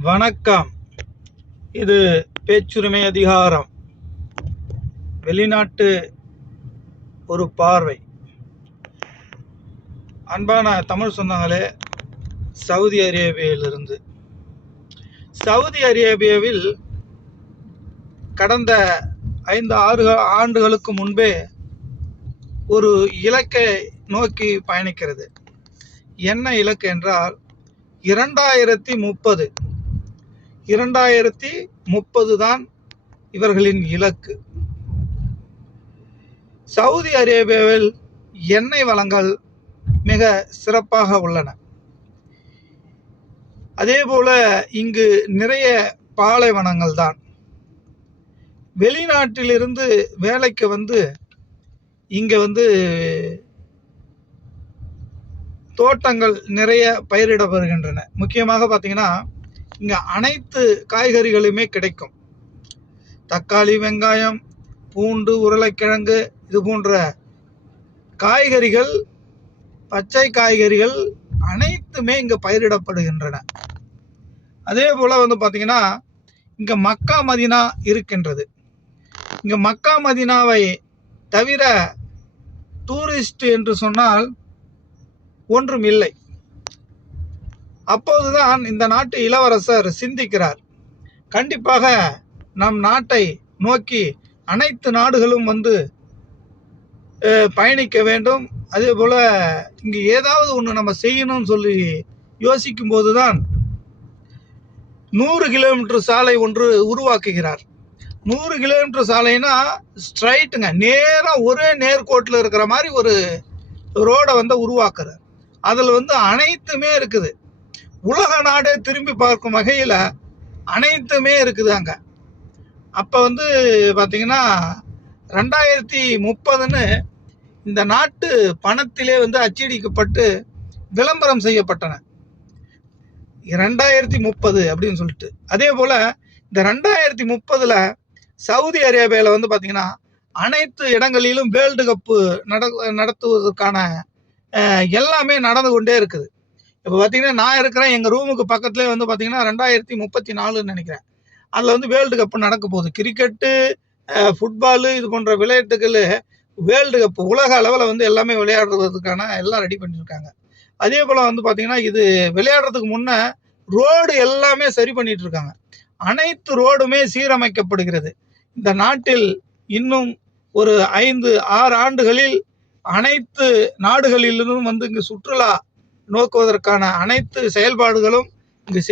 வணக்கம். இது பேச்சுரிமை அதிகாரம். வெளிநாட்டு ஒரு பார்வை. அன்பான தமிழ் சொன்னாங்களே சவுதி அரேபியாவிலிருந்து சவுதி அரேபியாவில் கடந்த ஐந்து ஆறு ஆண்டுகளுக்கு முன்பே ஒரு இலக்கை நோக்கி பயணிக்கிறது. என்ன இலக்கு என்றால் இரண்டாயிரத்தி முப்பது இரண்டாயிரத்தி முப்பது தான் இவர்களின் இலக்கு. சவுதி அரேபியாவில் எண்ணெய் வளங்கள் மிக சிறப்பாக உள்ளன. அதேபோல இங்கு நிறைய பாலைவனங்கள் தான். வெளிநாட்டிலிருந்து வேலைக்கு வந்து இங்கே வந்து தோட்டங்கள் நிறைய பயிரிடப்படுகின்றன. முக்கியமாக பார்த்தீங்கன்னா இங்கே அனைத்து காய்கறிகளுமே கிடைக்கும். தக்காளி வெங்காயம் பூண்டு உருளைக்கிழங்கு இது போன்ற காய்கறிகள் பச்சை காய்கறிகள் அனைத்துமே இங்கே பயிரிடப்படுகின்றன. அதே போல் வந்து பார்த்தீங்கன்னா இங்கே மக்கா மதினா இருக்கின்றது. இங்கே மக்கா மதினாவை தவிர டூரிஸ்ட் என்று சொன்னால் ஒன்றும் இல்லை. அப்போதுதான் இந்த நாட்டு இளவரசர் சிந்திக்கிறார். கண்டிப்பாக நம் நாட்டை நோக்கி அனைத்து நாடுகளும் வந்து பயணிக்க வேண்டும். அதே போல் இங்கு ஏதாவது ஒன்று நம்ம செய்யணும்னு சொல்லி யோசிக்கும் போதுதான் நூறு கிலோமீட்டர் சாலை ஒன்று உருவாக்குகிறார். நூறு கிலோமீட்டர் சாலைனா ஸ்ட்ரைட்டுங்க நேராக ஒரே நேர்கோட்டில் இருக்கிற மாதிரி ஒரு ரோடை வந்து உருவாக்குறார். அதில் வந்து அனைத்துமே இருக்குது. உலக நாடே திரும்பி பார்க்கும் வகையில் அனைத்துமே இருக்குது அங்கே. அப்போ வந்து பார்த்திங்கன்னா ரெண்டாயிரத்தி முப்பதுன்னு இந்த நாட்டு பணத்திலே வந்து அச்சடிக்கப்பட்டு விளம்பரம் செய்யப்பட்டன. ரெண்டாயிரத்தி முப்பது அப்படின்னு சொல்லிட்டு. அதே போல் இந்த ரெண்டாயிரத்தி முப்பதில் சவுதி அரேபியாவில் வந்து பார்த்திங்கன்னா அனைத்து இடங்களிலும் வேர்ல்டு கப்பு நட நடத்துவதற்கான எல்லாமே நடந்து கொண்டே இருக்குது. இப்போ பார்த்தீங்கன்னா நான் இருக்கிறேன் எங்கள் ரூமுக்கு பக்கத்துலேயே வந்து பார்த்தீங்கன்னா ரெண்டாயிரத்தி முப்பத்தி நாலுன்னு நினைக்கிறேன். அதில் வந்து வேர்ல்டு கப்பு நடக்க போகுது. கிரிக்கெட்டு ஃபுட்பாலு இது போன்ற விளையாட்டுகள் வேர்ல்டு கப் உலக அளவில் வந்து எல்லாமே விளையாடுறதுக்கான எல்லாம் ரெடி பண்ணியிருக்காங்க அதே போல் வந்து பார்த்தீங்கன்னா இது விளையாடுறதுக்கு முன்னே ரோடு எல்லாமே சரி பண்ணிகிட்டு இருக்காங்க. அனைத்து ரோடுமே சீரமைக்கப்படுகிறது. இந்த நாட்டில் இன்னும் ஒரு ஐந்து ஆறு ஆண்டுகளில் அனைத்து நாடுகளிலும் வந்து இங்கே சுற்றுலா நோக்குவதற்கான அனைத்து செயல்பாடுகளும் இங்கு செய்